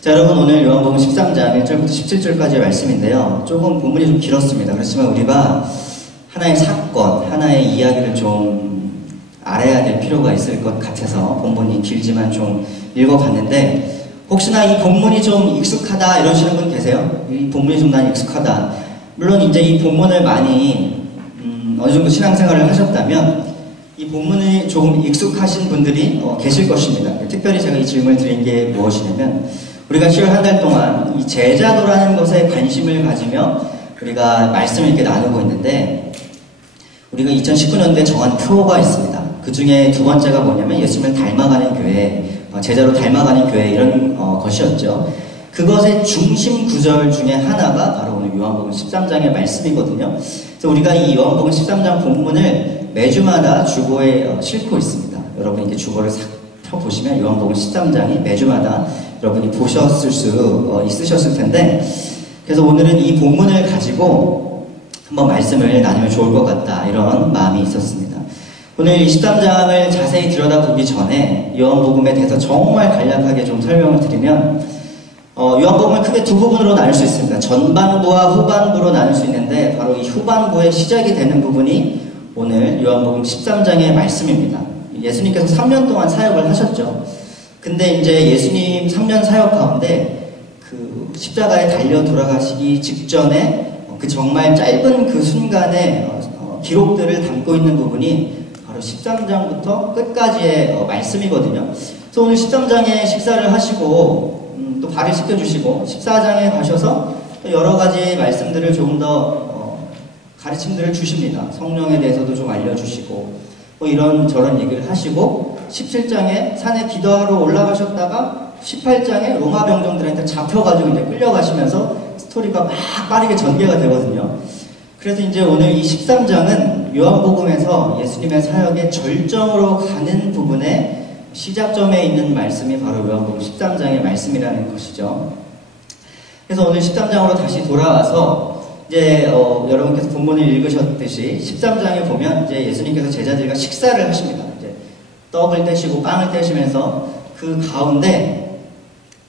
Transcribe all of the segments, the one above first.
자, 여러분, 오늘 요한복음 13장 1절부터 17절까지의 말씀인데요. 조금 본문이 좀 길었습니다. 그렇지만 우리가 하나의 사건, 하나의 이야기를 좀 알아야 될 필요가 있을 것 같아서 본문이 길지만 좀 읽어봤는데, 혹시나 이 본문이 좀 익숙하다 이러시는 분 계세요? 이 본문이 좀 난 익숙하다. 물론 이제 이 본문을 많이 어느 정도 신앙생활을 하셨다면 이 본문이 조금 익숙하신 분들이 계실 것입니다. 특별히 제가 이 질문을 드린 게 무엇이냐면, 우리가 10월 한 달 동안 이 제자도라는 것에 관심을 가지며 우리가 말씀을 이렇게 나누고 있는데, 우리가 2019년도에 정한 표가 있습니다. 그 중에 두 번째가 뭐냐면 예수님을 닮아가는 교회, 제자로 닮아가는 교회, 이런 것이었죠. 그것의 중심 구절 중에 하나가 바로 오늘 요한복음 13장의 말씀이거든요. 그래서 우리가 이 요한복음 13장 본문을 매주마다 주보에 싣고 있습니다. 여러분이 이렇게 주보를 싹 펴보시면 요한복음 13장이 매주마다 여러분이 보셨을 수 있으셨을 텐데, 그래서 오늘은 이 본문을 가지고 한번 말씀을 나누면 좋을 것 같다, 이런 마음이 있었습니다. 오늘 13장을 자세히 들여다보기 전에 요한복음에 대해서 정말 간략하게 좀 설명을 드리면, 요한복음을 크게 두 부분으로 나눌 수 있습니다. 전반부와 후반부로 나눌 수 있는데, 바로 이 후반부의 시작이 되는 부분이 오늘 요한복음 13장의 말씀입니다. 예수님께서 3년 동안 사역을 하셨죠. 근데 이제 예수님 3년 사역 가운데 그 십자가에 달려 돌아가시기 직전에 그 정말 짧은 그 순간의 기록들을 담고 있는 부분이 바로 13장부터 끝까지의 말씀이거든요. 그래서 오늘 13장에 식사를 하시고 또 발을 씻겨주시고 14장에 가셔서 또 여러 가지 말씀들을 조금 더 가르침들을 주십니다. 성령에 대해서도 좀 알려주시고 뭐 이런저런 얘기를 하시고, 17장에 산에 기도하러 올라가셨다가 18장에 로마 병정들한테 잡혀가지고 이제 끌려가시면서 스토리가 막 빠르게 전개가 되거든요. 그래서 이제 오늘 이 13장은 요한복음에서 예수님의 사역의 절정으로 가는 부분에 시작점에 있는 말씀이 바로 요한복음 13장의 말씀이라는 것이죠. 그래서 오늘 13장으로 다시 돌아와서 이제 여러분께서 본문을 읽으셨듯이 13장에 보면 이제 예수님께서 제자들과 식사를 하십니다. 이제 떡을 떼시고 빵을 떼시면서 그 가운데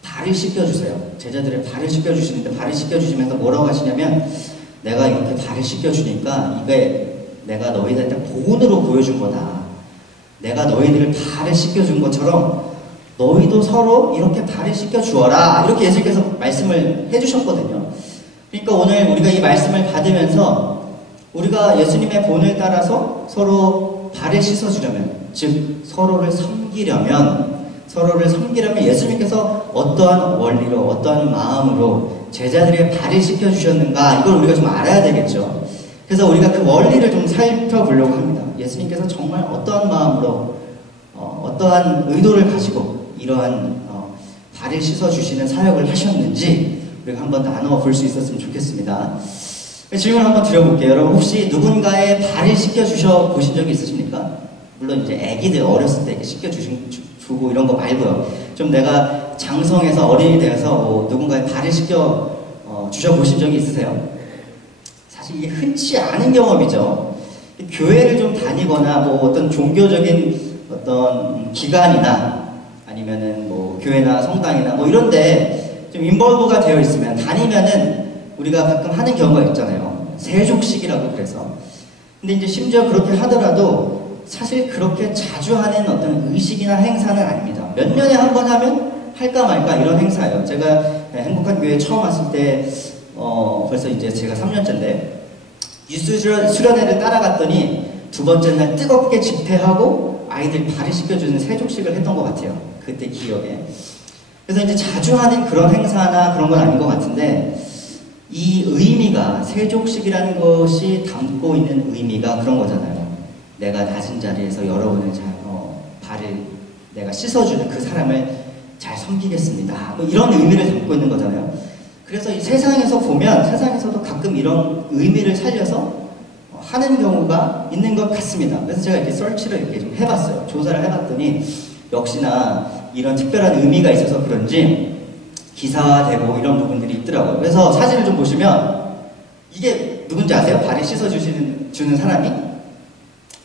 발을 씻겨주세요. 제자들의 발을 씻겨주시는데, 발을 씻겨주시면서 뭐라고 하시냐면, 내가 이렇게 발을 씻겨주니까 이게 내가 너희들한테 본으로 보여준 거다. 내가 너희들을 발을 씻겨준 것처럼 너희도 서로 이렇게 발을 씻겨주어라. 이렇게 예수님께서 말씀을 해주셨거든요. 그러니까 오늘 우리가 이 말씀을 받으면서 우리가 예수님의 본을 따라서 서로 발을 씻어주려면, 즉 서로를 섬기려면 예수님께서 어떠한 원리로, 어떠한 마음으로 제자들의 발을 씻겨주셨는가, 이걸 우리가 좀 알아야 되겠죠. 그래서 우리가 그 원리를 좀 살펴보려고 합니다. 예수님께서 정말 어떠한 마음으로, 어떠한 의도를 가지고 이러한 발을 씻어주시는 사역을 하셨는지 우리가 한번 나눠 볼 수 있었으면 좋겠습니다. 질문 한번 드려볼게요. 여러분, 혹시 누군가의 발을 씻겨주셔 보신 적이 있으십니까? 물론 이제 애기들 어렸을 때 씻겨주고 이런 거 말고요. 좀 내가 장성해서 어린이 되어서 누군가의 발을 씻겨주셔 보신 적이 있으세요? 사실 이게 흔치 않은 경험이죠. 교회를 좀 다니거나 뭐 어떤 종교적인 어떤 기관이나 아니면은 뭐 교회나 성당이나 뭐 이런데 좀 인볼브가 되어 있으면, 다니면은 우리가 가끔 하는 경우가 있잖아요. 세족식이라고 그래서. 근데 이제 심지어 그렇게 하더라도 사실 그렇게 자주 하는 어떤 의식이나 행사는 아닙니다. 몇 년에 한 번 하면 할까 말까 이런 행사예요. 제가 행복한 교회에 처음 왔을 때 벌써 이제 제가 3년째인데 유스 수련회를 따라갔더니 두 번째 날 뜨겁게 집회하고 아이들 발을 씻겨주는 세족식을 했던 것 같아요. 그때 기억에. 그래서 이제 자주 하는 그런 행사나 그런 건 아닌 것 같은데, 이 의미가, 세족식이라는 것이 담고 있는 의미가 그런 거잖아요. 내가 낮은 자리에서 여러분을 발을 내가 씻어주는 그 사람을 잘 섬기겠습니다. 뭐 이런 의미를 담고 있는 거잖아요. 그래서 이 세상에서 보면, 세상에서도 가끔 이런 의미를 살려서 하는 경우가 있는 것 같습니다. 그래서 제가 이렇게 설치를 이렇게 좀 해봤어요. 조사를 해봤더니 역시나 이런 특별한 의미가 있어서 그런지 기사화되고 이런 부분들이 있더라고요. 그래서 사진을 좀 보시면 이게 누군지 아세요? 발을 씻어주는 사람이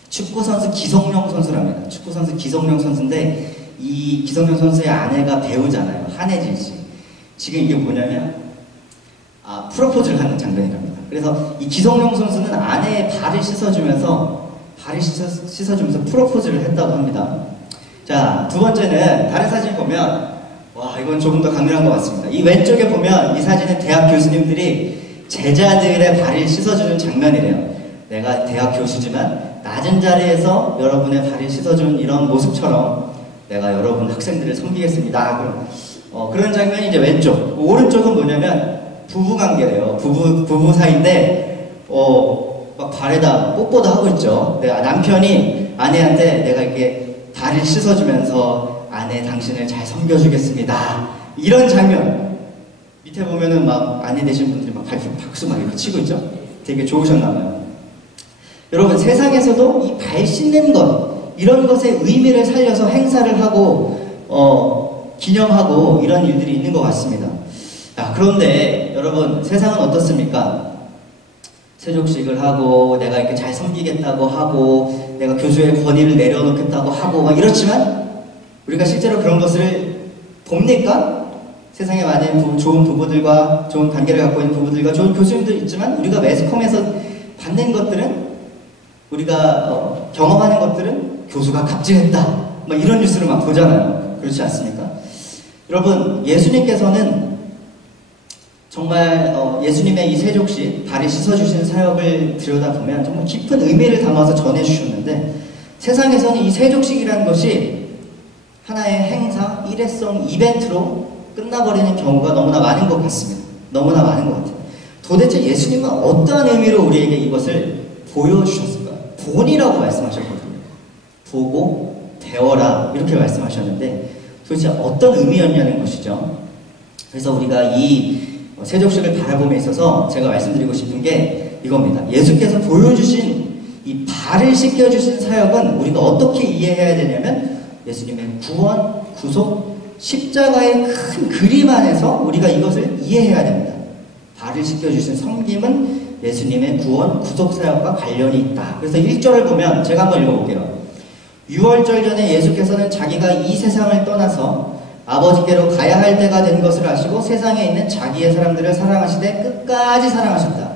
축구선수 기성용 선수랍니다. 축구선수 기성용 선수인데, 이 기성용 선수의 아내가 배우잖아요. 한혜진 씨. 지금 이게 뭐냐면 프로포즈를 하는 장면이랍니다. 그래서 이 기성용 선수는 아내의 발을 씻어주면서 프로포즈를 했다고 합니다. 자, 두 번째는 다른 사진 보면 와, 이건 조금 더 강렬한 것 같습니다. 이 왼쪽에 보면 이 사진은 대학 교수님들이 제자들의 발을 씻어주는 장면이래요. 내가 대학 교수지만 낮은 자리에서 여러분의 발을 씻어주는 이런 모습처럼 내가 여러분 학생들을 섬기겠습니다. 그런 장면이 이제 왼쪽. 오른쪽은 뭐냐면 부부관계래요. 부부 사이인데 막 발에다 뽀뽀도 하고 있죠. 남편이 아내한테 내가 이렇게 발을 씻어주면서 아내 당신을 잘 섬겨주겠습니다. 이런 장면. 밑에 보면은 막 아내 되신 분들이 막 박수 막 이렇게 치고 있죠. 되게 좋으셨나봐요. 여러분, 세상에서도 이 발 씻는 것, 이런 것의 의미를 살려서 행사를 하고 기념하고 이런 일들이 있는 것 같습니다. 그런데 여러분, 세상은 어떻습니까? 세족식을 하고 내가 이렇게 잘 섬기겠다고 하고 내가 교수의 권위를 내려놓겠다고 하고 막 이렇지만 우리가 실제로 그런 것을 봅니까? 세상에 많은 좋은 부부들과 좋은 관계를 갖고 있는 부부들과 좋은 교수님도 있지만 우리가 매스컴에서 받는 것들은 우리가 경험하는 것들은 교수가 갑질했다 막 이런 뉴스를 막 보잖아요. 그렇지 않습니까? 여러분, 예수님께서는 정말 예수님의 이 세족식 발을 씻어주시는 사역을 들여다보면 정말 깊은 의미를 담아서 전해주셨는데 세상에서는 이 세족식이라는 것이 하나의 행사, 일회성, 이벤트로 끝나버리는 경우가 너무나 많은 것 같습니다. 너무나 많은 것 같아요. 도대체 예수님은 어떠한 의미로 우리에게 이것을 보여주셨을까요? 본이라고 말씀하셨거든요. 보고 배워라 이렇게 말씀하셨는데 도대체 어떤 의미였냐는 것이죠. 그래서 우리가 이 세족식을 바라봄에 있어서 제가 말씀드리고 싶은 게 이겁니다. 예수께서 보여주신 이 발을 씻겨주신 사역은 우리가 어떻게 이해해야 되냐면 예수님의 구원, 구속, 십자가의 큰 그림 안에서 우리가 이것을 이해해야 됩니다. 발을 씻겨주신 섬김은 예수님의 구원, 구속 사역과 관련이 있다. 그래서 1절을 보면 제가 한번 읽어볼게요. 6월절 전에 예수께서는 자기가 이 세상을 떠나서 아버지께로 가야 할 때가 된 것을 아시고 세상에 있는 자기의 사람들을 사랑하시되 끝까지 사랑하셨다.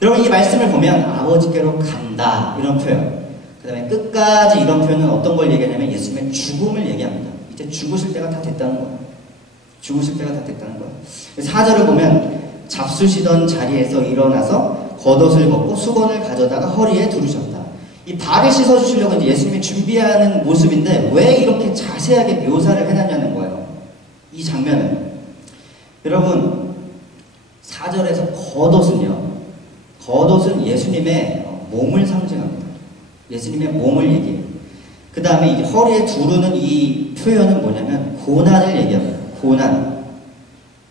여러분, 이 말씀을 보면 아버지께로 간다 이런 표현, 그 다음에 끝까지 이런 표현은 어떤 걸 얘기하냐면 예수님의 죽음을 얘기합니다. 이제 죽으실 때가 다 됐다는 거예요. 죽으실 때가 다 됐다는 거예요. 4절을 보면 잡수시던 자리에서 일어나서 겉옷을 벗고 수건을 가져다가 허리에 두르셨다. 이 발을 씻어주시려고 이제 예수님이 준비하는 모습인데 왜 이렇게 자세하게 묘사를 해놨냐는 거예요. 이 장면은. 여러분, 4절에서 겉옷은 예수님의 몸을 상징합니다. 예수님의 몸을 얘기해요. 그 다음에 이제 허리에 두르는 이 표현은 뭐냐면 고난을 얘기합니다. 고난.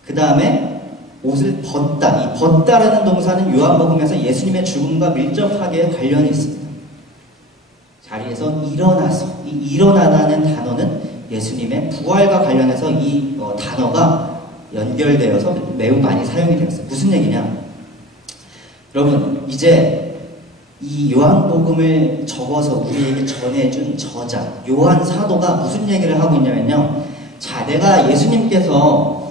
그 다음에 옷을 벗다. 이 벗다라는 동사는 요한복음에서 예수님의 죽음과 밀접하게 관련이 있습니다. 자리에서 일어나서, 이 일어나라는 단어는 예수님의 부활과 관련해서 이 단어가 연결되어서 매우 많이 사용이 되었어요. 무슨 얘기냐? 여러분, 이제 이 요한복음을 적어서 우리에게 전해준 저자 요한 사도가 무슨 얘기를 하고 있냐면요. 자, 내가 예수님께서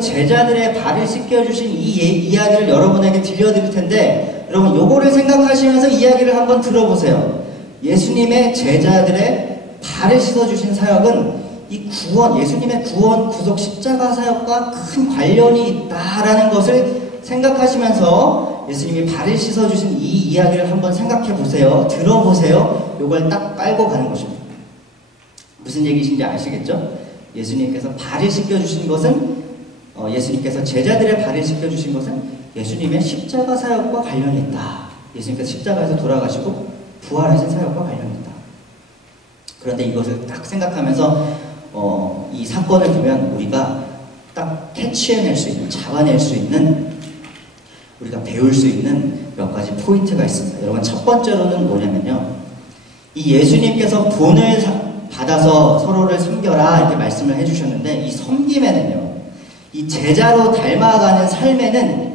제자들의 발을 씻겨주신 이 이야기를 여러분에게 들려드릴 텐데 여러분, 요거를 생각하시면서 이야기를 한번 들어보세요. 예수님의 제자들의 발을 씻어주신 사역은 이 구원, 예수님의 구원, 구속, 십자가 사역과 큰 관련이 있다라는 것을 생각하시면서 예수님이 발을 씻어주신 이 이야기를 한번 생각해 보세요. 들어보세요. 요걸 딱 빨고 가는 것입니다. 무슨 얘기신지 아시겠죠? 예수님께서 발을 씻겨주신 것은 예수님께서 제자들의 발을 씻겨주신 것은 예수님의 십자가 사역과 관련이 있다. 예수님께서 십자가에서 돌아가시고 부활하신 사역과 관련이 있다. 그런데 이것을 딱 생각하면서 이 사건을 보면 우리가 딱 캐치해낼 수 있는, 잡아낼 수 있는, 우리가 배울 수 있는 몇 가지 포인트가 있습니다. 여러분, 첫 번째로는 뭐냐면요. 이 예수님께서 본을 받아서 서로를 섬겨라 이렇게 말씀을 해주셨는데 이 섬김에는요. 이 제자로 닮아가는 삶에는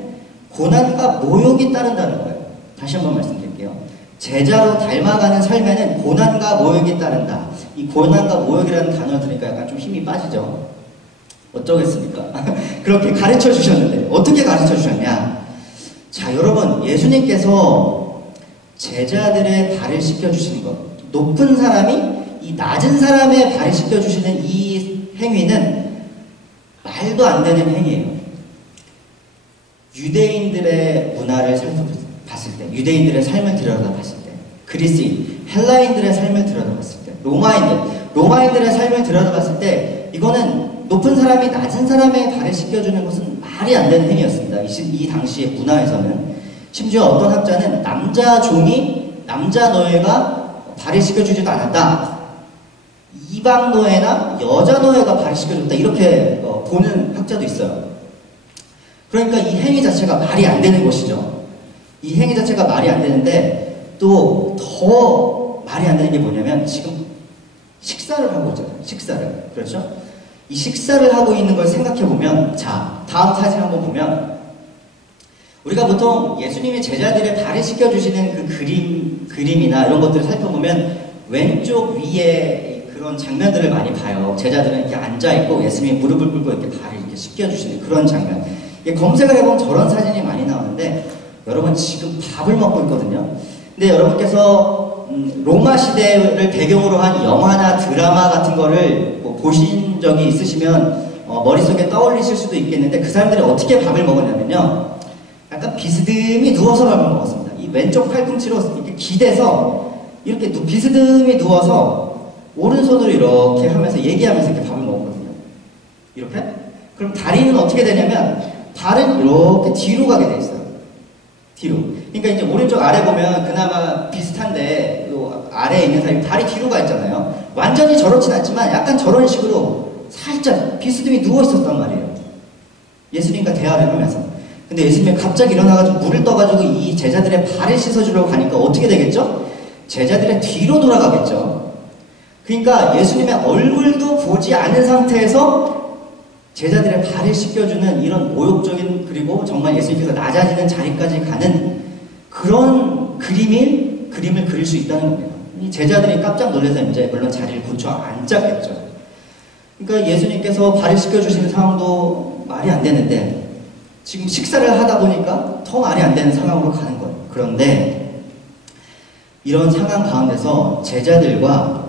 고난과 모욕이 따른다는 거예요. 다시 한번 말씀드릴게요. 제자로 닮아가는 삶에는 고난과 모욕이 따른다. 이 고난과 모욕이라는 단어를 들으니까 약간 좀 힘이 빠지죠. 어쩌겠습니까? 그렇게 가르쳐 주셨는데 어떻게 가르쳐 주셨냐? 자, 여러분, 예수님께서 제자들의 발을 씻겨주시는 것, 높은 사람이 이 낮은 사람의 발을 씻겨주시는 이 행위는 말도 안 되는 행위예요. 유대인들의 문화를 살펴봤을 때, 유대인들의 삶을 들여다봤을 때, 그리스인, 헬라인들의 삶을 들여다봤을 때, 로마인들의 삶을 들여다봤을 때, 이거는 높은 사람이 낮은 사람의 발을 씻겨주는 것은 말이 안 되는 행위였습니다. 이 당시의 문화에서는. 심지어 어떤 학자는 남자 종이 남자 노예가 발을 씻겨주지도 않았다. 이방 노예나 여자 노예가 발을 씻겨줬다. 이렇게 보는 학자도 있어요. 그러니까 이 행위 자체가 말이 안 되는 것이죠. 이 행위 자체가 말이 안 되는데 또 더 말이 안 되는 게 뭐냐면 지금 식사를 하고 있잖아요. 식사를. 그렇죠? 이 식사를 하고 있는 걸 생각해보면, 자, 다음 사진 한번 보면, 우리가 보통 예수님의 제자들의 발을 씻겨주시는 그 그림이나 이런 것들을 살펴보면 왼쪽 위에 그런 장면들을 많이 봐요. 제자들은 이렇게 앉아있고 예수님이 무릎을 꿇고 이렇게 발을 이렇게 씻겨주시는 그런 장면. 검색을 해보면 저런 사진이 많이 나오는데, 여러분 지금 밥을 먹고 있거든요. 근데 여러분께서 로마 시대를 배경으로 한 영화나 드라마 같은 거를 보신 적이 있으시면 머릿속에 떠올리실 수도 있겠는데, 그 사람들이 어떻게 밥을 먹었냐면요, 약간 비스듬히 누워서 밥을 먹었습니다. 이 왼쪽 팔꿈치로 이렇게 기대서 이렇게 비스듬히 누워서 오른손으로 이렇게 하면서 얘기하면서 이렇게 밥을 먹었거든요. 이렇게? 그럼 다리는 어떻게 되냐면 발은 이렇게 뒤로 가게 돼 있어요. 뒤로. 그러니까 이제 오른쪽 아래 보면 그나마 비슷한데 요 아래에 있는 사람이 발이 뒤로 가 있잖아요. 완전히 저렇진 않지만 약간 저런 식으로 살짝 비스듬히 누워 있었단 말이에요. 예수님과 대화를 하면서. 근데 예수님이 갑자기 일어나가지고 물을 떠가지고 이 제자들의 발을 씻어주려고 가니까 어떻게 되겠죠? 제자들의 뒤로 돌아가겠죠. 그러니까 예수님의 얼굴도 보지 않은 상태에서 제자들의 발을 씻겨주는 이런 모욕적인, 그리고 정말 예수님께서 낮아지는 자리까지 가는 그런 그림을 그릴 수 있다는 겁니다. 이 제자들이 깜짝 놀라서 이제 물론 자리를 고쳐 앉았겠죠. 그러니까 예수님께서 발을 씻겨주시는 상황도 말이 안 되는데, 지금 식사를 하다 보니까 더 말이 안 되는 상황으로 가는 거예요. 그런데 이런 상황 가운데서 제자들과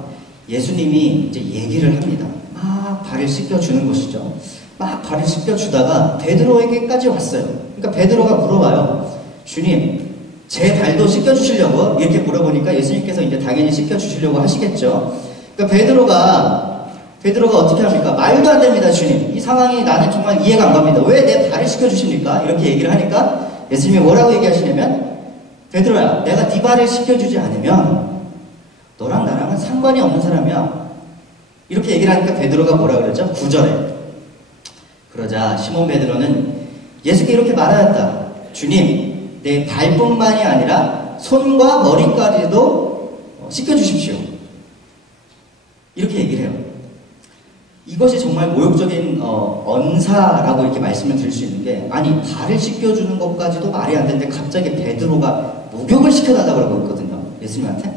예수님이 이제 얘기를 합니다. 막 발을 씻겨주는 것이죠. 막 발을 씻겨주다가 베드로에게까지 왔어요. 그러니까 베드로가 물어봐요. 주님, 제 발도 씻겨주시려고? 이렇게 물어보니까 예수님께서 이제 당연히 씻겨주시려고 하시겠죠. 그러니까 베드로가 어떻게 합니까? 말도 안 됩니다, 주님. 이 상황이 나는 정말 이해가 안 갑니다. 왜 내 발을 씻겨주십니까? 이렇게 얘기를 하니까 예수님이 뭐라고 얘기하시냐면, 베드로야, 내가 네 발을 씻겨주지 않으면 너랑 나랑은 상관이 없는 사람이야. 이렇게 얘기를 하니까 베드로가 뭐라 그러죠? 9절에. 그러자 시몬 베드로는 예수께 이렇게 말하였다. 주님, 내 발뿐만이 아니라 손과 머리까지도 씻겨주십시오. 이렇게 얘기를 해요. 이것이 정말 모욕적인 언사라고 이렇게 말씀을 드릴 수 있는 게, 아니 발을 씻겨주는 것까지도 말이 안 되는데 갑자기 베드로가 목욕을 시켜달라고 그러고 있거든요. 예수님한테.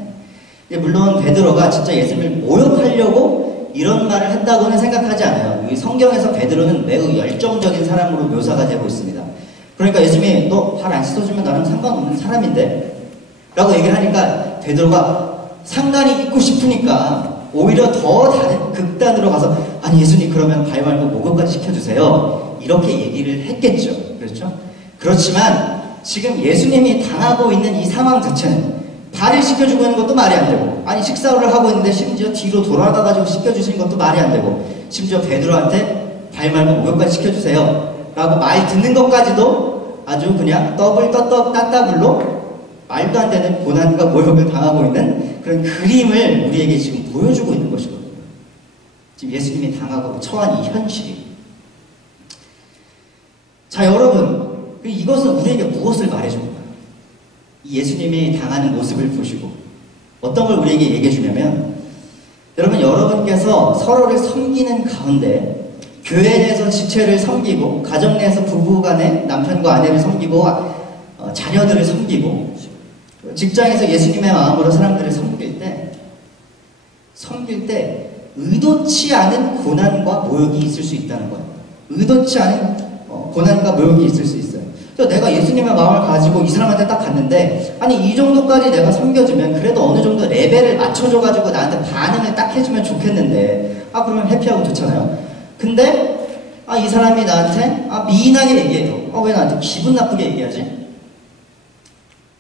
물론 베드로가 진짜 예수님을 모욕하려고 이런 말을 했다고는 생각하지 않아요. 이 성경에서 베드로는 매우 열정적인 사람으로 묘사가 되고 있습니다. 그러니까 예수님이 너 발 안 씻어주면 나랑 상관없는 사람인데? 라고 얘기를 하니까 베드로가 상관이 있고 싶으니까 오히려 더 다른 극단으로 가서, 아니 예수님 그러면 발 말고 목욕까지 시켜주세요. 이렇게 얘기를 했겠죠. 그렇죠? 그렇지만 지금 예수님이 당하고 있는 이 상황 자체는 발을 씻겨주고 있는 것도 말이 안 되고, 아니 식사를 하고 있는데 심지어 뒤로 돌아가가지고 씻겨주시는 것도 말이 안 되고, 심지어 베드로한테 발 말고 목욕까지 시켜주세요 라고 말 듣는 것까지도 아주 그냥 따따블로 말도 안 되는 고난과 모욕을 당하고 있는 그런 그림을 우리에게 지금 보여주고 있는 것이거든요. 지금 예수님이 당하고 처한 이 현실이. 자, 여러분, 이것은 우리에게 무엇을 말해줍니까? 이 예수님이 당하는 모습을 보시고 어떤 걸 우리에게 얘기해 주냐면, 여러분께서 서로를 섬기는 가운데 교회 내에서 지체를 섬기고, 가정 내에서 부부간에 남편과 아내를 섬기고, 자녀들을 섬기고, 직장에서 예수님의 마음으로 사람들을 섬길 때 의도치 않은 고난과 모욕이 있을 수 있다는 거예요. 의도치 않은 고난과 모욕이 있을 수 있어요. 그래서 내가 예수님의 마음을 가지고 이 사람한테 딱 갔는데, 아니 이 정도까지 내가 섬겨주면 그래도 어느 정도 레벨을 맞춰줘가지고 나한테 반응을 딱 해주면 좋겠는데, 그러면 해피하고 좋잖아요. 근데 이 사람이 나한테 미인하게 얘기해요. 왜 나한테 기분 나쁘게 얘기하지?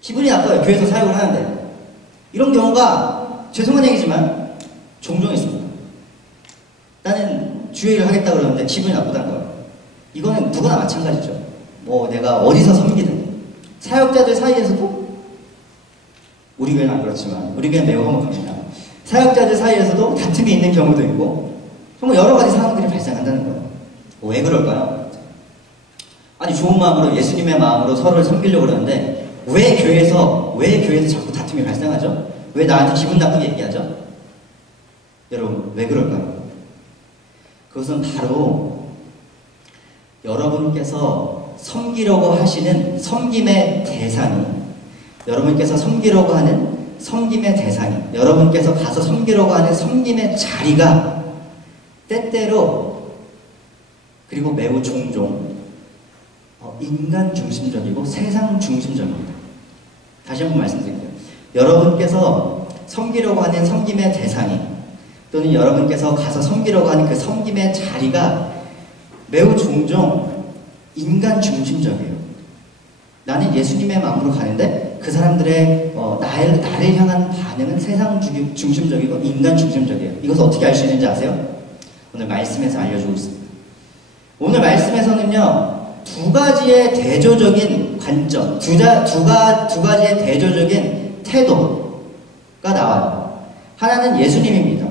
기분이 나빠요. 교회에서 사역을 하는데. 이런 경우가 죄송한 얘기지만 종종 있습니다. 나는 주일을 하겠다 그러는데 기분이 나쁘다는 거예요. 이거는 누구나 마찬가지죠. 내가 어디서 섬기든 사역자들 사이에서도, 우리 교회는 안 그렇지만 우리 교회는 매우 화목합니다. 사역자들 사이에서도 다툼이 있는 경우도 있고 정말 여러 가지 상황들이 발생한다는 거예요. 왜 그럴까요? 아니 좋은 마음으로 예수님의 마음으로 서로를 섬기려고 그러는데 왜 교회에서 자꾸 다툼이 발생하죠? 왜 나한테 기분 나쁘게 얘기하죠? 여러분 왜 그럴까요? 그것은 바로 여러분께서 섬기려고 하시는 섬김의 대상이, 여러분께서 섬기려고 하는 섬김의 대상이, 여러분께서 가서 섬기려고 하는 섬김의 자리가 때때로 그리고 매우 종종 인간 중심적이고 세상 중심적입니다. 다시 한번 말씀드릴게요. 여러분께서 섬기려고 하는 섬김의 대상이, 또는 여러분께서 가서 섬기려고 하는 그 섬김의 자리가 매우 종종 인간 중심적이에요. 나는 예수님의 마음으로 가는데 그 사람들의 나를 향한 반응은 세상 중심적이고 인간 중심적이에요. 이것을 어떻게 알 수 있는지 아세요? 오늘 말씀에서 알려주고 있습니다. 오늘 말씀에서는요, 두 가지의 대조적인 관점, 두 가지의 대조적인 태도가 나와요. 하나는 예수님입니다.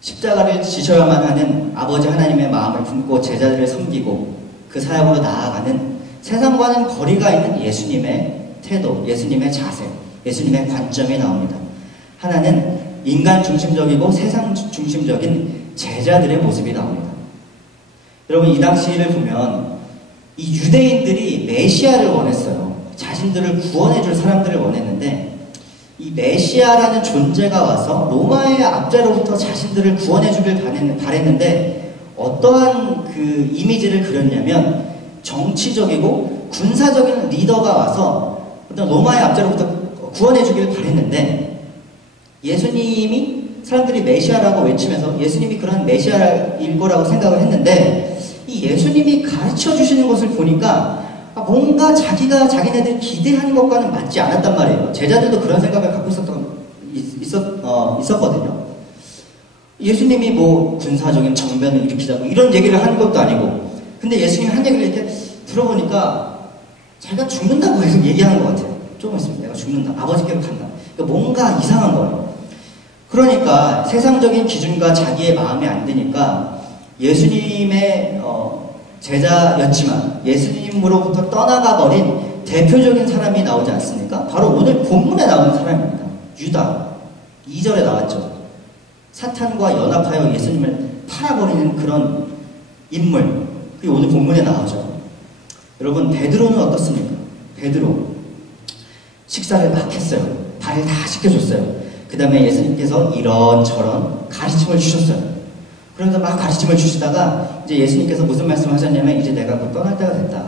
십자가를 지셔야만 하는 아버지 하나님의 마음을 품고 제자들을 섬기고 그 사역으로 나아가는, 세상과는 거리가 있는 예수님의 태도, 예수님의 자세, 예수님의 관점이 나옵니다. 하나는 인간 중심적이고 세상 중심적인 제자들의 모습이 나옵니다. 여러분 이 당시를 보면 이 유대인들이 메시아를 원했어요. 자신들을 구원해줄 사람들을 원했는데, 이 메시아라는 존재가 와서 로마의 압제로부터 자신들을 구원해주길 바랬는데 어떠한 그 이미지를 그렸냐면, 정치적이고 군사적인 리더가 와서 어떤 로마의 압제로부터 구원해주길 바랬는데, 예수님이, 사람들이 메시아라고 외치면서 예수님이 그런 메시아일 거라고 생각을 했는데, 이 예수님이 가르쳐 주시는 것을 보니까 뭔가 자기네들 기대하는 것과는 맞지 않았단 말이에요. 제자들도 그런 생각을 갖고 있었거든요. 예수님이 군사적인 정변을 일으키자고 이런 얘기를 하는 것도 아니고, 근데 예수님이 한 얘기를 이렇게 들어보니까 자기가 죽는다고 계속 얘기하는 것 같아요. 조금 있으면 내가 죽는다, 아버지께로 간다. 그러니까 뭔가 이상한 거예요. 그러니까 세상적인 기준과 자기의 마음에 안 드니까 예수님의 제자였지만 예수님으로부터 떠나가 버린 대표적인 사람이 나오지 않습니까? 바로 오늘 본문에 나오는 사람입니다. 유다. 2절에 나왔죠. 사탄과 연합하여 예수님을 팔아버리는 그런 인물. 그게 오늘 본문에 나오죠. 여러분 베드로는 어떻습니까? 베드로 식사를 막 했어요. 발을 다 씻겨줬어요. 그 다음에 예수님께서 이런저런 가르침을 주셨어요. 그러면서 막 가르침을 주시다가 이제 예수님께서 무슨 말씀을 하셨냐면, 이제 내가 곧 떠날 때가 됐다.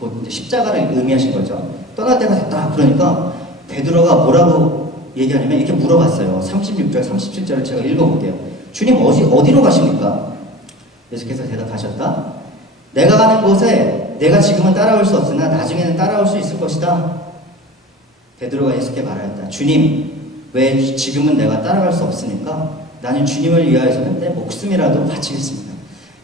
곧 이제 십자가를 의미하신 거죠. 떠날 때가 됐다. 그러니까 베드로가 뭐라고 얘기하냐면 이렇게 물어봤어요. 36절, 37절을 제가 읽어볼게요. 주님 어디로 가십니까? 예수께서 대답하셨다. 내가 가는 곳에 내가 지금은 따라올 수 없으나 나중에는 따라올 수 있을 것이다. 베드로가 예수께 말하였다. 주님, 왜 지금은 내가 따라갈 수 없으니까 나는 주님을 위하여서는 내 목숨이라도 바치겠습니다.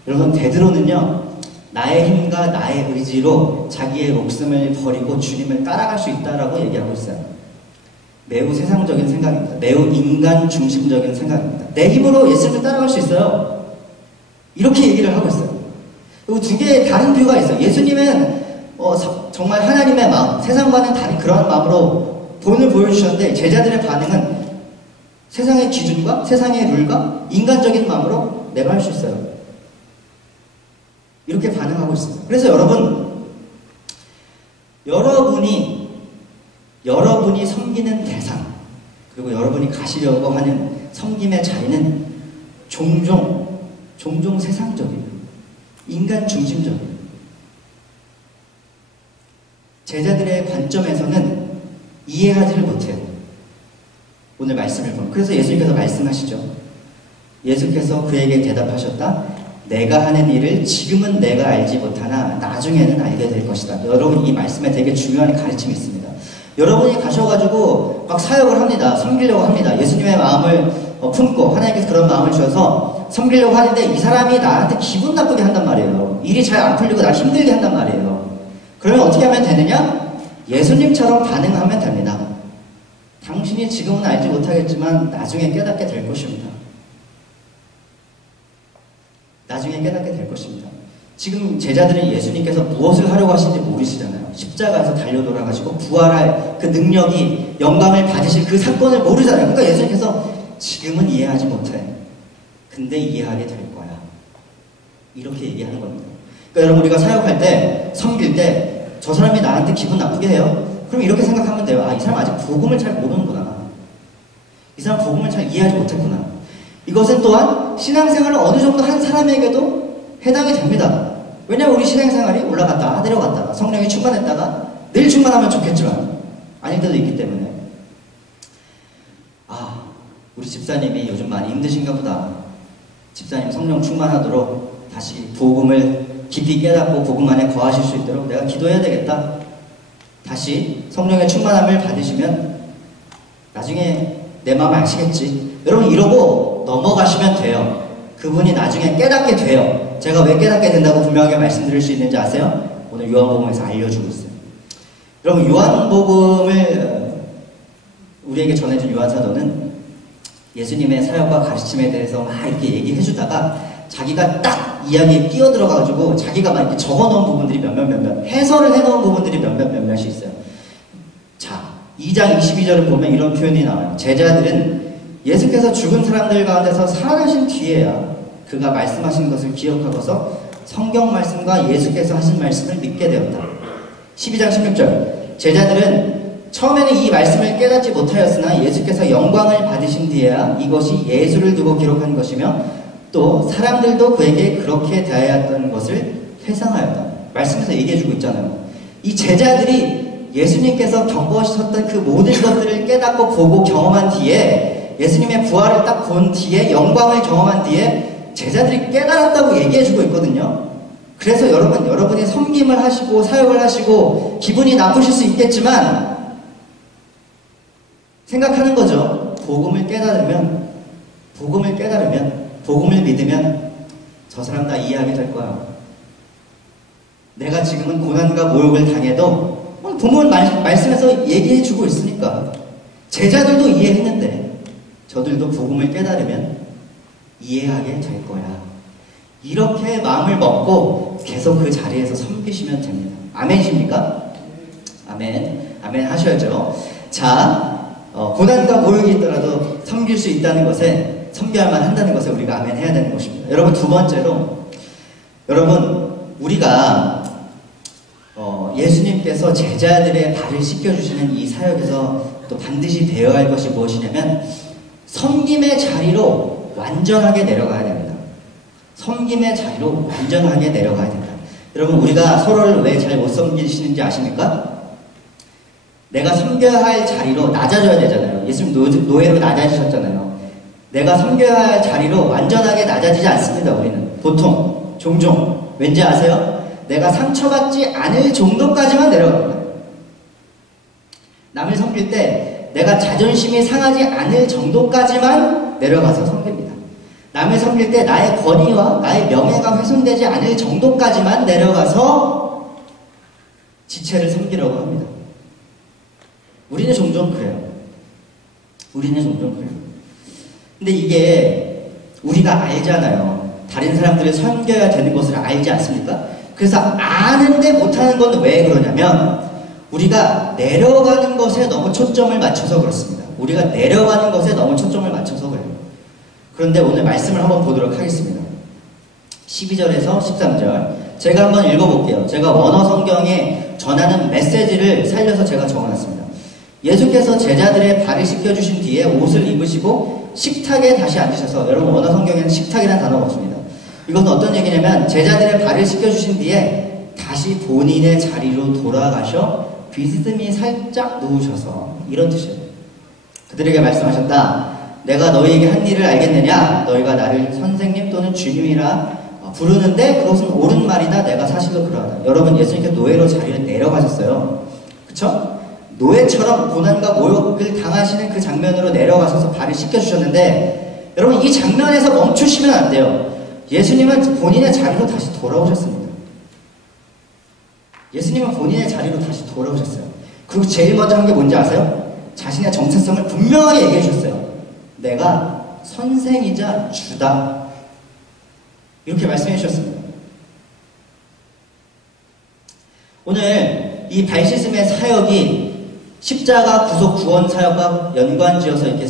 여러분 베드로는요, 나의 힘과 나의 의지로 자기의 목숨을 버리고 주님을 따라갈 수 있다라고 얘기하고 있어요. 매우 세상적인 생각입니다. 매우 인간 중심적인 생각입니다. 내 힘으로 예수님을 따라갈 수 있어요. 이렇게 얘기를 하고 있어요. 그리고 두 개의 다른 뷰가 있어요. 예수님은 정말 하나님의 마음, 세상과는 다른 그런 마음으로 본을 보여주셨는데, 제자들의 반응은 세상의 기준과 세상의 룰과 인간적인 마음으로 내가 할 수 있어요. 이렇게 반응하고 있습니다. 그래서 여러분이 섬기는 대상, 그리고 여러분이 가시려고 하는 섬김의 자리는 종종 세상적이에요. 인간 중심적이에요. 제자들의 관점에서는 이해하지를 못해요. 오늘 말씀을 보면. 그래서 예수님께서 말씀하시죠. 예수께서 그에게 대답하셨다. 내가 하는 일을 지금은 내가 알지 못하나 나중에는 알게 될 것이다. 여러분, 이 말씀에 되게 중요한 가르침이 있습니다. 여러분이 가셔가지고 막 사역을 합니다. 섬기려고 합니다. 예수님의 마음을 품고 하나님께서 그런 마음을 주셔서 섬기려고 하는데 이 사람이 나한테 기분 나쁘게 한단 말이에요. 일이 잘 안 풀리고 나 힘들게 한단 말이에요. 그러면 어떻게 하면 되느냐? 예수님처럼 반응하면 됩니다. 당신이 지금은 알지 못하겠지만 나중에 깨닫게 될 것입니다. 나중에 깨닫게 될 것입니다. 지금 제자들은 예수님께서 무엇을 하려고 하시는지 모르시잖아요. 십자가에서 달려 돌아가시고 부활할 그 능력이 영광을 받으실 그 사건을 모르잖아요. 그러니까 예수님께서 지금은 이해하지 못해. 근데 이해하게 될 거야. 이렇게 얘기하는 겁니다. 그러니까 여러분, 우리가 사역할 때, 섬길 때 저 사람이 나한테 기분 나쁘게 해요. 그럼 이렇게 생각하면 돼요. 아, 이 사람 아직 복음을 잘 모르는구나. 이 사람 복음을 잘 이해하지 못했구나. 이것은 또한 신앙생활을 어느 정도 한 사람에게도 해당이 됩니다. 왜냐하면 우리 신앙생활이 올라갔다가 내려갔다가 성령이 충만했다가 늘 충만하면 좋겠지만 아닐 때도 있기 때문에 아, 우리 집사님이 요즘 많이 힘드신가 보다. 집사님 성령 충만하도록 다시 복음을 깊이 깨닫고 복음 안에 거하실 수 있도록 내가 기도해야 되겠다. 다시 성령의 충만함을 받으시면 나중에 내 마음 아시겠지. 여러분, 이러고 넘어가시면 돼요. 그분이 나중에 깨닫게 돼요. 제가 왜 깨닫게 된다고 분명하게 말씀드릴 수 있는지 아세요? 오늘 요한복음에서 알려주고 있어요. 여러분, 요한복음을 우리에게 전해준 요한사도는 예수님의 사역과 가르침에 대해서 막 이렇게 얘기해주다가 자기가 딱 이야기에 끼어들어가지고 자기가 막 이렇게 적어놓은 부분들이 몇몇 해설을 해놓은 부분들이 몇몇이 있어요. 자, 2장 22절을 보면 이런 표현이 나와요. 제자들은 예수께서 죽은 사람들 가운데서 살아나신 뒤에야 그가 말씀하신 것을 기억하고서 성경 말씀과 예수께서 하신 말씀을 믿게 되었다. 12장 16절 제자들은 처음에는 이 말씀을 깨닫지 못하였으나 예수께서 영광을 받으신 뒤에야 이것이 예수를 두고 기록한 것이며 또 사람들도 그에게 그렇게 대하였던 것을 회상하였다. 말씀에서 얘기해주고 있잖아요. 이 제자들이 예수님께서 겪으셨던 그 모든 것들을 깨닫고 보고 경험한 뒤에 예수님의 부활을 딱 본 뒤에 영광을 경험한 뒤에 제자들이 깨달았다고 얘기해주고 있거든요. 그래서 여러분이 섬김을 하시고 사역을 하시고 기분이 나쁘실 수 있겠지만 생각하는 거죠. 복음을 깨달으면 복음을 믿으면 저 사람 다 이해하게 될 거야. 내가 지금은 고난과 모욕을 당해도 부모는 말씀에서 얘기해주고 있으니까 제자들도 이해했는데 저들도 복음을 깨달으면 이해하게 될 거야. 이렇게 마음을 먹고 계속 그 자리에서 섬기시면 됩니다. 아멘이십니까? 아멘. 아멘 하셔야죠. 자, 고난과 모욕이 있더라도 섬길 수 있다는 것에 섬겨야만 한다는 것에 우리가 아멘 해야 되는 것입니다. 여러분, 두 번째로 여러분, 우리가 예수님께서 제자들의 발을 씻겨주시는 이 사역에서 또 반드시 배워야 할 것이 무엇이냐면 섬김의 자리로 완전하게 내려가야 됩니다. 섬김의 자리로 완전하게 내려가야 됩니다. 여러분, 우리가 서로를 왜 잘 못 섬기시는지 아십니까? 내가 섬겨야 할 자리로 낮아져야 되잖아요. 예수님 노예로 낮아지셨잖아요. 내가 섬겨야 할 자리로 완전하게 낮아지지 않습니다. 우리는 보통 종종 왠지 아세요? 내가 상처받지 않을 정도까지만 내려갑니다. 남을 섬길 때 내가 자존심이 상하지 않을 정도까지만 내려가서 섬깁니다. 남을 섬길 때 나의 권위와 나의 명예가 훼손되지 않을 정도까지만 내려가서 지체를 섬기려고 합니다. 우리는 종종 그래요. 근데 이게 우리가 알잖아요. 다른 사람들을 섬겨야 되는 것을 알지 않습니까? 그래서 아는데 못하는 건 왜 그러냐면 우리가 내려가는 것에 너무 초점을 맞춰서 그렇습니다. 우리가 내려가는 것에 너무 초점을 맞춰서 그래요. 그런데 오늘 말씀을 한번 보도록 하겠습니다. 12절에서 13절 제가 한번 읽어볼게요. 제가 원어 성경에 전하는 메시지를 살려서 제가 적어놨습니다. 예수께서 제자들의 발을 씻겨주신 뒤에 옷을 입으시고 식탁에 다시 앉으셔서, 여러분 원어 성경에는 식탁이라는 단어가 없습니다. 이것은 어떤 얘기냐면 제자들의 발을 씻겨주신 뒤에 다시 본인의 자리로 돌아가셔 비스듬히 살짝 누우셔서 이런 뜻이에요. 그들에게 말씀하셨다. 내가 너희에게 한 일을 알겠느냐? 너희가 나를 선생님 또는 주님이라 부르는데 그것은 옳은 말이다. 내가 사실로 그러하다. 여러분, 예수님께서 노예로 자리를 내려가셨어요. 그쵸? 노예처럼 고난과 모욕을 당하시는 그 장면으로 내려가셔서 발을 씻겨주셨는데 여러분, 이 장면에서 멈추시면 안 돼요. 예수님은 본인의 자리로 다시 돌아오셨습니다. 예수님은 본인의 자리로 다시 돌아오셨어요. 그리고 제일 먼저 한 게 뭔지 아세요? 자신의 정체성을 분명하게 얘기해 주셨어요. 내가 선생이자 주다. 이렇게 말씀해 주셨습니다. 오늘 이 발씻음의 사역이 십자가 구속 구원 사역과 연관지어서 이렇게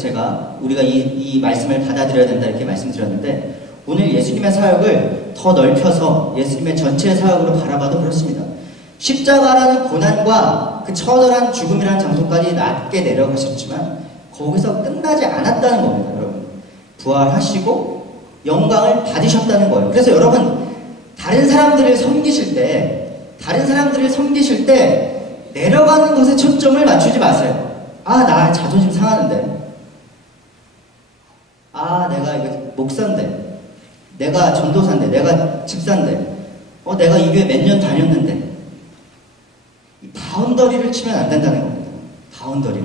우리가 이 말씀을 받아들여야 된다 이렇게 말씀드렸는데 오늘 예수님의 사역을 더 넓혀서 예수님의 전체 사역으로 바라봐도 그렇습니다. 십자가라는 고난과 그 처절한 죽음이라는 장소까지 낮게 내려가셨지만 거기서 끝나지 않았다는 겁니다. 여러분, 부활하시고 영광을 받으셨다는 거예요. 그래서 여러분, 다른 사람들을 섬기실 때 내려가는 것에 초점을 맞추지 마세요. 나 자존심 상하는데, 내가 이거 목사인데, 내가 전도사인데, 내가 집사인데, 내가 이 교회 몇 년 다녔는데, 바운더리를 치면 안 된다는 겁니다. 바운더리를.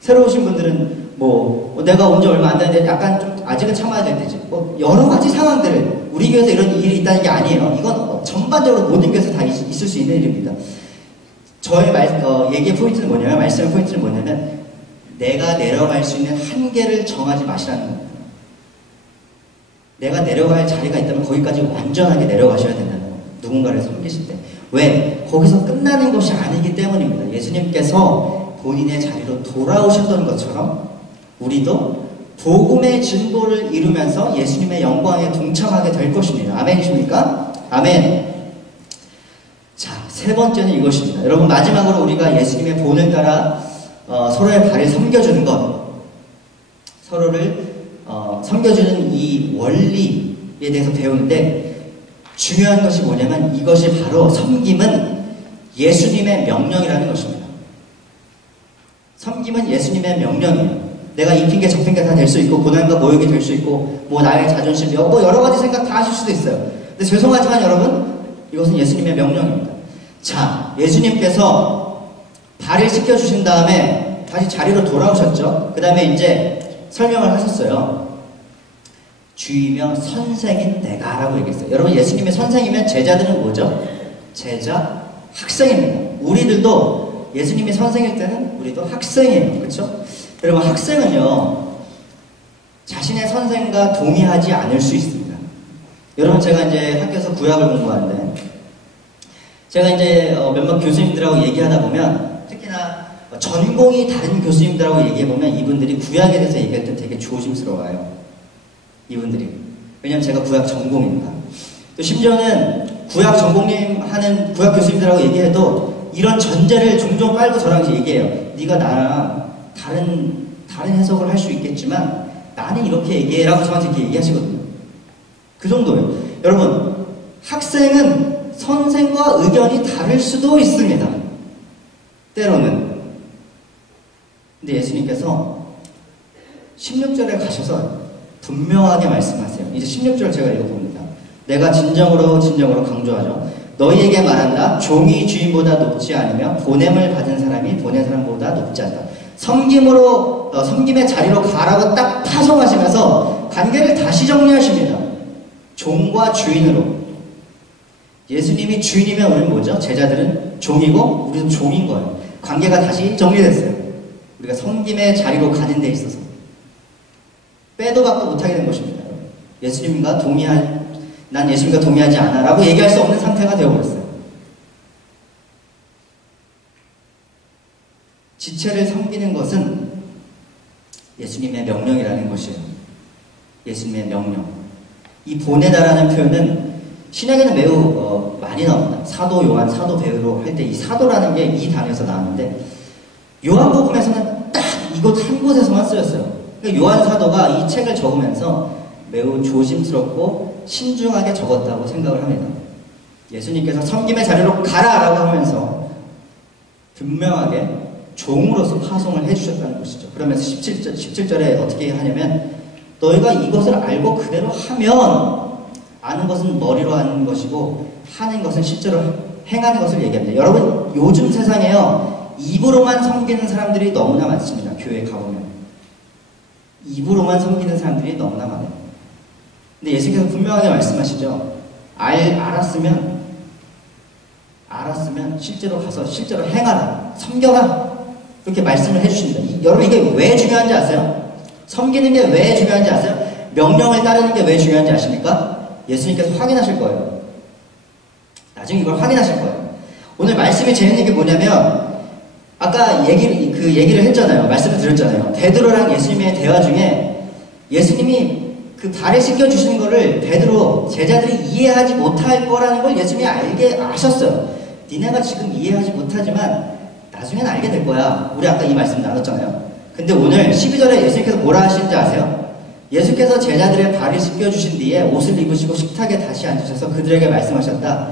새로 오신 분들은 내가 온 지 얼마 안 됐는데 약간 좀 아직은 참아야 될 때지. 여러 가지 상황들을 우리 교회에서 이런 일이 있다는 게 아니에요. 이건 전반적으로 모든 교회에서 다 있을 수 있는 일입니다. 저의 얘기의 포인트는 뭐냐면, 말씀의 포인트는 뭐냐면, 내가 내려갈 수 있는 한계를 정하지 마시라는 겁니다. 내가 내려갈 자리가 있다면 거기까지 완전하게 내려가셔야 된다는 겁니다. 누군가를 섬기실 때. 왜? 거기서 끝나는 것이 아니기 때문입니다. 예수님께서 본인의 자리로 돌아오셨던 것처럼 우리도 복음의 진보를 이루면서 예수님의 영광에 동참하게 될 것입니다. 아멘이십니까? 아멘. 자, 세 번째는 이것입니다. 여러분, 마지막으로 우리가 예수님의 본을 따라 서로의 발을 섬겨주는 것, 서로를 섬겨주는 이 원리에 대해서 배우는데 중요한 것이 뭐냐면 이것이 바로 섬김은 예수님의 명령이라는 것입니다. 섬김은 예수님의 명령이에요. 내가 이 핑계 저 핑계 다 될 수 있고 고난과 모욕이 될 수 있고 나의 자존심 여러 가지 생각 다 하실 수도 있어요. 근데 죄송하지만 여러분, 이것은 예수님의 명령입니다. 자, 예수님께서 발을 씻겨주신 다음에 다시 자리로 돌아오셨죠. 그 다음에 이제 설명을 하셨어요. 주이며 선생인 내가 라고 얘기했어요. 여러분, 예수님의 선생이면 제자들은 뭐죠? 제자, 학생입니다. 우리들도 예수님이 선생일 때는 우리도 학생이에요. 그렇죠? 여러분, 학생은요 자신의 선생과 동의하지 않을 수 있습니다. 여러분, 제가 이제 학교에서 구약을 공부하는데 제가 이제 몇몇 교수님들하고 얘기하다 보면 특히나 전공이 다른 교수님들하고 얘기해보면 이분들이 구약에 대해서 얘기할 때 되게 조심스러워요. 이분들이. 왜냐면 제가 구약 전공입니다. 또 심지어는 구약 전공님 하는 구약 교수님들하고 얘기해도 이런 전제를 종종 빨고 저랑 이제 얘기해요. 네가 나랑 다른 해석을 할 수 있겠지만 나는 이렇게 얘기해 라고 저한테 이렇게 얘기하시거든요. 그 정도예요. 여러분, 학생은 선생과 의견이 다를 수도 있습니다. 때로는. 근데 예수님께서 16절에 가셔서 분명하게 말씀하세요. 이제 16절 제가 읽어봅니다. 내가 진정으로 강조하죠. 너희에게 말한다. 종이 주인보다 높지 않으며 보냄을 받은 사람이 보낸 사람보다 높지 않다. 섬김의 자리로 가라고 딱 파송하시면서 관계를 다시 정리하십니다. 종과 주인으로. 예수님이 주인이면 우리는 뭐죠? 제자들은 종이고 우리는 종인 거예요. 관계가 다시 정리됐어요. 우리가 섬김의 자리로 가는 데 있어서 빼도 박도 못하게 된 것입니다. 난 예수님과 동의하지 않아 라고 얘기할 수 없는 상태가 되어버렸어요. 지체를 섬기는 것은 예수님의 명령이라는 것이에요. 예수님의 명령. 이 보내다라는 표현은 신약에는 매우 많이 나옵니다. 사도 요한, 사도 베드로 할 때 이 사도라는 게 이 단어에서 나오는데 요한복음에서는 딱 이곳 한 곳에서만 쓰였어요. 그러니까 요한 사도가 이 책을 적으면서 매우 조심스럽고 신중하게 적었다고 생각을 합니다. 예수님께서 섬김의 자리로 가라라고 하면서 분명하게 종으로서 파송을 해주셨다는 것이죠. 그러면서 17절에 어떻게 하냐면 너희가 이것을 알고 그대로 하면 아는 것은 머리로 하는 것이고 하는 것은 실제로 행하는 것을 얘기합니다. 여러분 요즘 세상에요 입으로만 섬기는 사람들이 너무나 많습니다. 교회에 가보면 입으로만 섬기는 사람들이 너무나 많아요. 근데 예수님께서 분명하게 말씀하시죠. 알았으면 실제로 가서 실제로 행하라, 섬겨라 그렇게 말씀을 해주십니다. 여러분 이게 왜 중요한지 아세요? 섬기는 게 왜 중요한지 아세요? 명령을 따르는 게 왜 중요한지 아십니까? 예수님께서 확인하실 거예요. 나중에 이걸 확인하실 거예요. 오늘 말씀이 재밌는 게 뭐냐면 아까 얘기를 했잖아요. 말씀을 드렸잖아요. 베드로랑 예수님의 대화 중에 예수님이 그 발을 씻겨주시는 거를 베드로 제자들이 이해하지 못할 거라는 걸 예수님이 아셨어요. 니네가 지금 이해하지 못하지만 나중에는 알게 될 거야. 우리 아까 이 말씀 나눴잖아요. 근데 오늘 12절에 예수님께서 뭐라 하시는지 아세요? 예수께서 제자들의 발을 씻겨주신 뒤에 옷을 입으시고 식탁에 다시 앉으셔서 그들에게 말씀하셨다.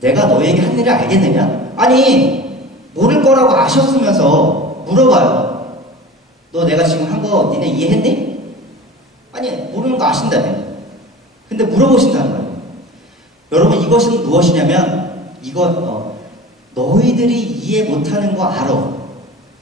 내가 너에게 한 일을 알겠느냐? 아니 모를 거라고 아셨으면서 물어봐요. 너 내가 지금 한 거 니네 이해했니? 아니 모르는 거 아신다며. 근데 물어보신다는 거예요. 여러분 이것은 무엇이냐면 너희들이 이해 못하는 거 알아.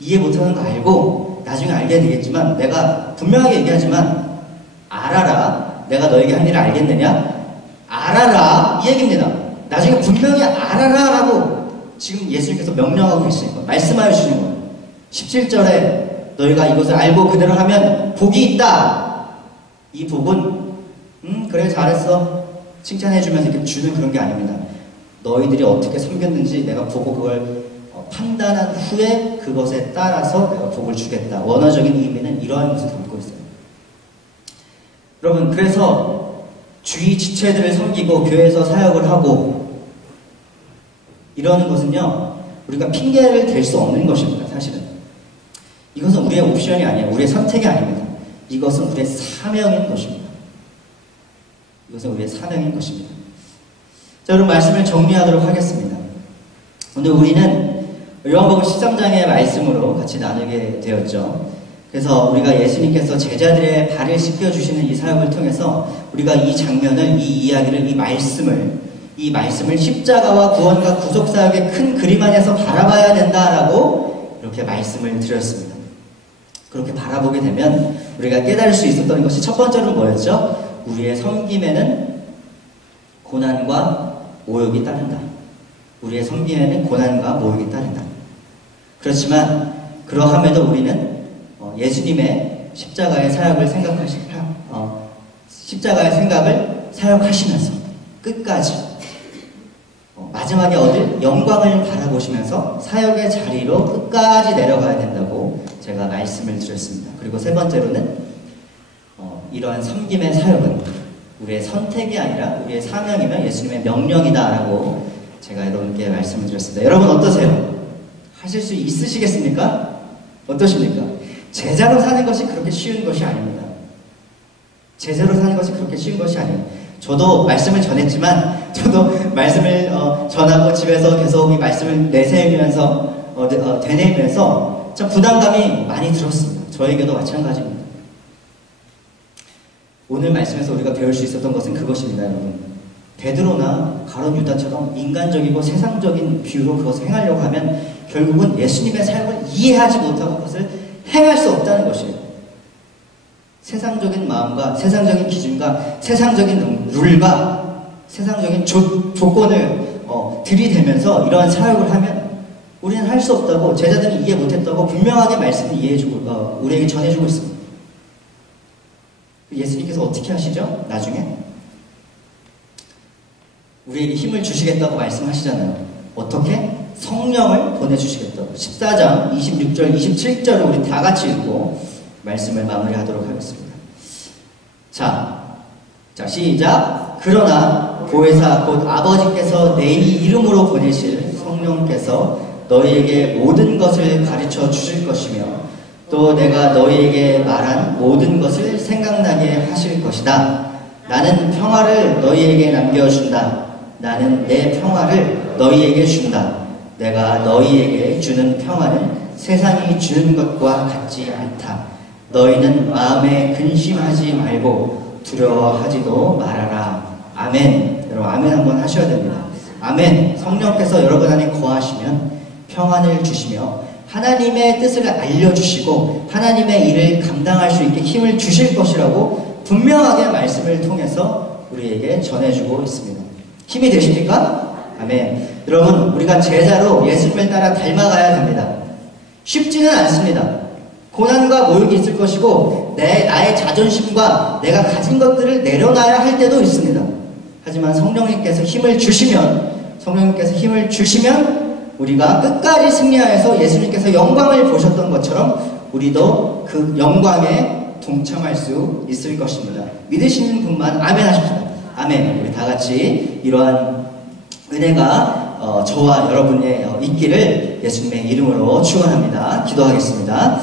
이해 못하는 거 알고 나중에 알게 되겠지만 내가 분명하게 얘기하지만 알아라. 내가 너에게 한 일을 알겠느냐? 알아라 이 얘기입니다. 나중에 분명히 알아라 라고 지금 예수님께서 명령하고 계시는 거예요. 말씀하여 주시는 거예요. 17절에 너희가 이것을 알고 그대로 하면 복이 있다. 이 복은 그래 잘했어 칭찬해주면서 이렇게 주는 그런 게 아닙니다. 너희들이 어떻게 섬겼는지 내가 보고 그걸 판단한 후에 그것에 따라서 내가 복을 주겠다. 원어적인 의미는 이러한 것을 담고 있어요. 여러분 그래서 주위 지체들을 섬기고 교회에서 사역을 하고 이러는 것은요 우리가 핑계를 댈 수 없는 것입니다. 사실은 이것은 우리의 옵션이 아니에요. 우리의 선택이 아닙니다. 이것은 우리의 사명인 것입니다. 이것은 우리의 사명인 것입니다. 자, 여러분 말씀을 정리하도록 하겠습니다. 오늘 우리는 요한복음 13장의 말씀으로 같이 나누게 되었죠. 그래서 우리가 예수님께서 제자들의 발을 씻겨주시는 이 사역을 통해서 우리가 이 장면을, 이 이야기를, 이 말씀을 십자가와 구원과 구속사역의 큰 그림 안에서 바라봐야 된다라고 이렇게 말씀을 드렸습니다. 그렇게 바라보게 되면 우리가 깨달을 수 있었던 것이 첫 번째로 뭐였죠? 우리의 섬김에는 고난과 모욕이 따른다. 우리의 섬김에는 고난과 모욕이 따른다. 그렇지만 그러함에도 우리는 예수님의 십자가의 사역을 십자가의 생각을 사역하시면서 끝까지 마지막에 얻을 영광을 바라보시면서 사역의 자리로 끝까지 내려가야 된다고 제가 말씀을 드렸습니다. 그리고 세 번째로는 이러한 섬김의 사역은 우리의 선택이 아니라 우리의 사명이며 예수님의 명령이다라고 제가 여러분께 말씀을 드렸습니다. 여러분 어떠세요? 하실 수 있으시겠습니까? 어떠십니까? 제자로 사는 것이 그렇게 쉬운 것이 아닙니다. 제자로 사는 것이 그렇게 쉬운 것이 아니에요. 저도 말씀을 전했지만 저도 말씀을 전하고 집에서 계속 이 말씀을 내세우면서 되뇌면서 참 부담감이 많이 들었습니다. 저에게도 마찬가지입니다. 오늘 말씀에서 우리가 배울 수 있었던 것은 그것입니다, 여러분. 베드로나 가룟 유다처럼 인간적이고 세상적인 비유로 그것을 행하려고 하면 결국은 예수님의 삶을 이해하지 못하고 그것을 행할 수 없다는 것이에요. 세상적인 마음과 세상적인 기준과 세상적인 룰과 세상적인 조건을 들이대면서 이러한 사역을 하면 우리는 할 수 없다고, 제자들이 이해 못했다고 분명하게 말씀을 이해해주고 우리에게 전해주고 있습니다. 예수님께서 어떻게 하시죠? 나중에 우리에게 힘을 주시겠다고 말씀하시잖아요. 어떻게? 성령을 보내주시겠다고. 14장 26절 27절을 우리 다 같이 읽고 말씀을 마무리하도록 하겠습니다. 자 시작. 그러나 보혜사 곧 아버지께서 내 이름으로 보내실 성령께서 너희에게 모든 것을 가르쳐 주실 것이며 또 내가 너희에게 말한 모든 것을 생각나게 하실 것이다. 나는 평화를 너희에게 남겨준다. 나는 내 평화를 너희에게 준다. 내가 너희에게 주는 평화는 세상이 주는 것과 같지 않다. 너희는 마음에 근심하지 말고 두려워하지도 말아라. 아멘. 여러분 아멘 한번 하셔야 됩니다. 아멘. 성령께서 여러분 안에 거하시면 평안을 주시며 하나님의 뜻을 알려주시고 하나님의 일을 감당할 수 있게 힘을 주실 것이라고 분명하게 말씀을 통해서 우리에게 전해주고 있습니다. 힘이 되십니까? 아멘. 여러분 우리가 제자로 예수님을 따라 닮아가야 됩니다. 쉽지는 않습니다. 고난과 모욕이 있을 것이고 나의 자존심과 내가 가진 것들을 내려놔야 할 때도 있습니다. 하지만 성령님께서 힘을 주시면 우리가 끝까지 승리하여서 예수님께서 영광을 보셨던 것처럼 우리도 그 영광에 동참할 수 있을 것입니다. 믿으시는 분만 아멘 하십시오. 아멘. 우리 다 같이 이러한 은혜가 저와 여러분의 있기를 예수님의 이름으로 축원합니다. 기도하겠습니다.